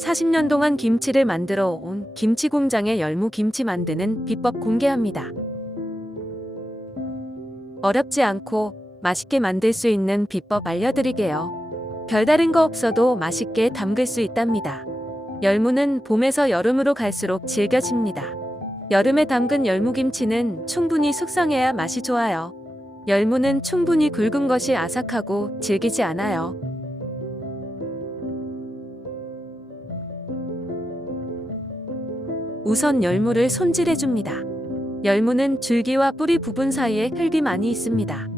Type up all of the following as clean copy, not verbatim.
40년 동안 김치를 만들어 온 김치 공장의 열무김치 만드는 비법 공개합니다. 어렵지 않고 맛있게 만들 수 있는 비법 알려드리게요. 별다른 거 없어도 맛있게 담글 수 있답니다. 열무는 봄에서 여름으로 갈수록 질겨집니다. 여름에 담근 열무김치는 충분히 숙성해야 맛이 좋아요. 열무는 충분히 굵은 것이 아삭하고 질기지 않아요. 우선 열무를 손질해줍니다. 열무는 줄기와 뿌리 부분 사이에 흙이 많이 있습니다.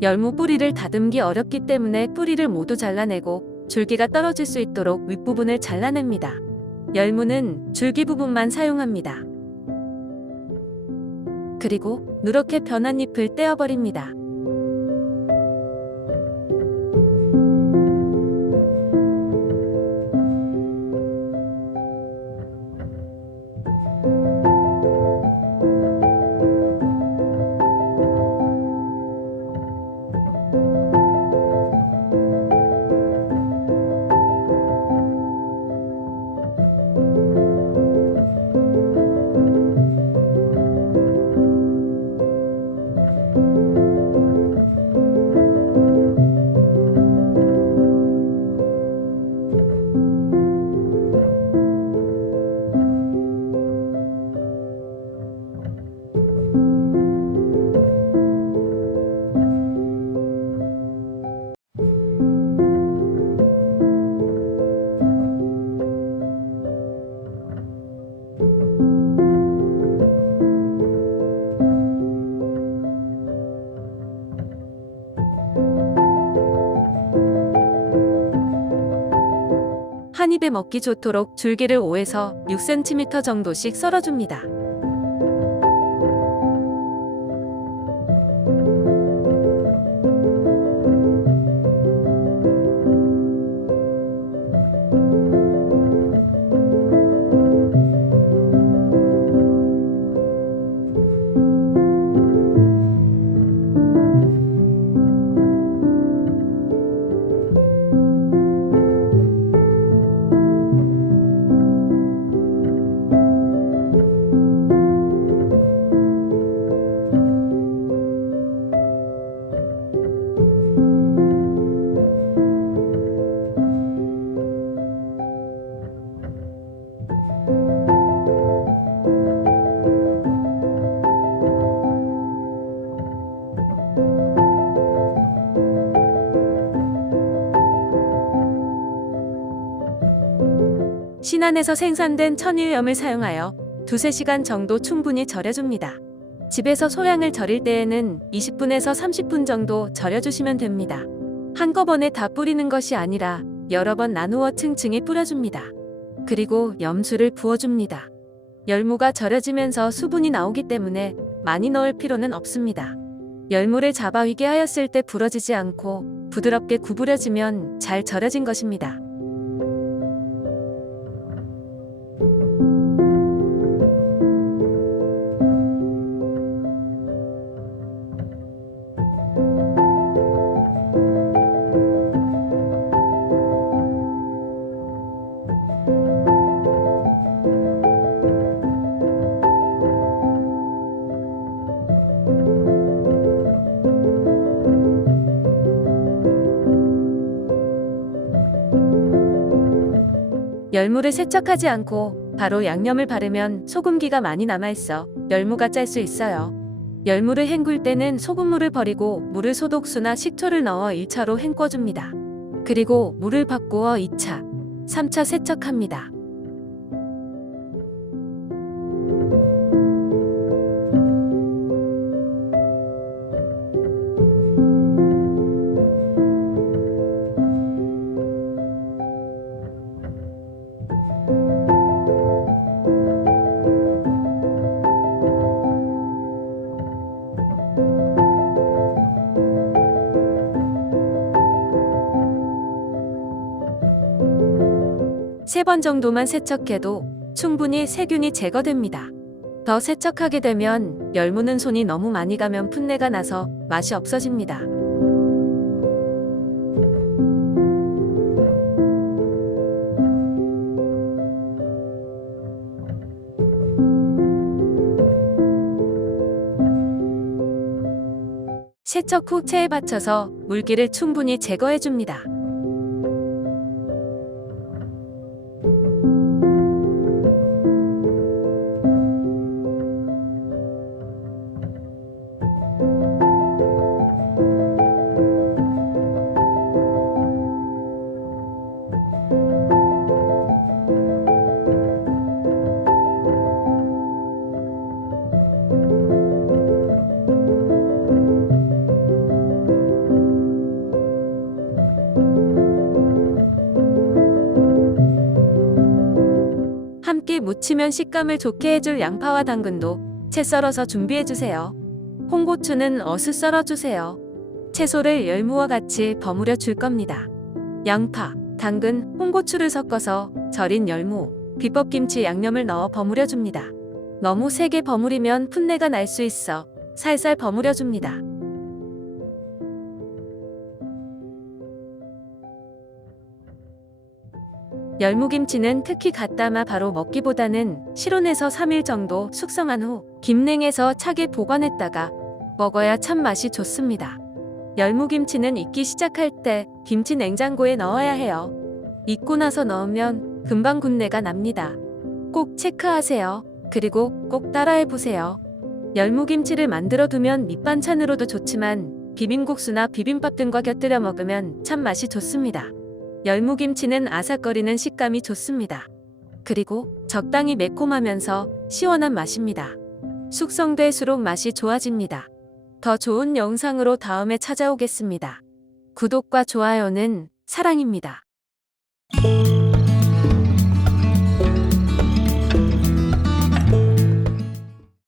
열무 뿌리를 다듬기 어렵기 때문에 뿌리를 모두 잘라내고 줄기가 떨어질 수 있도록 윗부분을 잘라냅니다. 열무는 줄기 부분만 사용합니다. 그리고 누렇게 변한 잎을 떼어버립니다. 한 입에 먹기 좋도록 줄기를 5에서 6cm 정도씩 썰어줍니다. 신안에서 생산된 천일염을 사용하여 2~3시간 정도 충분히 절여줍니다. 집에서 소량을 절일 때에는 20분에서 30분 정도 절여주시면 됩니다. 한꺼번에 다 뿌리는 것이 아니라 여러 번 나누어 층층이 뿌려줍니다. 그리고 염수를 부어줍니다. 열무가 절여지면서 수분이 나오기 때문에 많이 넣을 필요는 없습니다. 열무를 잡아 휘게 하였을 때 부러지지 않고 부드럽게 구부려지면 잘 절여진 것입니다. 열무를 세척하지 않고 바로 양념을 바르면 소금기가 많이 남아있어 열무가 짤 수 있어요. 열무를 헹굴 때는 소금물을 버리고 물을 소독수나 식초를 넣어 1차로 헹궈줍니다. 그리고 물을 바꾸어 2차, 3차 세척합니다. 세 번 정도만 세척해도 충분히 세균이 제거됩니다. 더 세척하게 되면 열무는 손이 너무 많이 가면 풋내가 나서 맛이 없어집니다. 세척 후 체에 받쳐서 물기를 충분히 제거해 줍니다. 함께 무치면 식감을 좋게 해줄 양파와 당근도 채 썰어서 준비해주세요. 홍고추는 어슷 썰어주세요. 채소를 열무와 같이 버무려 줄 겁니다. 양파, 당근, 홍고추를 섞어서 절인 열무, 비법김치 양념을 넣어 버무려 줍니다. 너무 세게 버무리면 풋내가 날 수 있어 살살 버무려 줍니다. 열무김치는 특히 갓 담아 바로 먹기보다는 실온에서 3일 정도 숙성한 후 김냉에서 차게 보관했다가 먹어야 참 맛이 좋습니다. 열무김치는 익기 시작할 때 김치 냉장고에 넣어야 해요. 익고 나서 넣으면 금방 군내가 납니다. 꼭 체크하세요. 그리고 꼭 따라해 보세요. 열무김치를 만들어 두면 밑반찬으로도 좋지만 비빔국수나 비빔밥 등과 곁들여 먹으면 참 맛이 좋습니다. 열무김치는 아삭거리는 식감이 좋습니다. 그리고 적당히 매콤하면서 시원한 맛입니다. 숙성될수록 맛이 좋아집니다. 더 좋은 영상으로 다음에 찾아오겠습니다. 구독과 좋아요는 사랑입니다.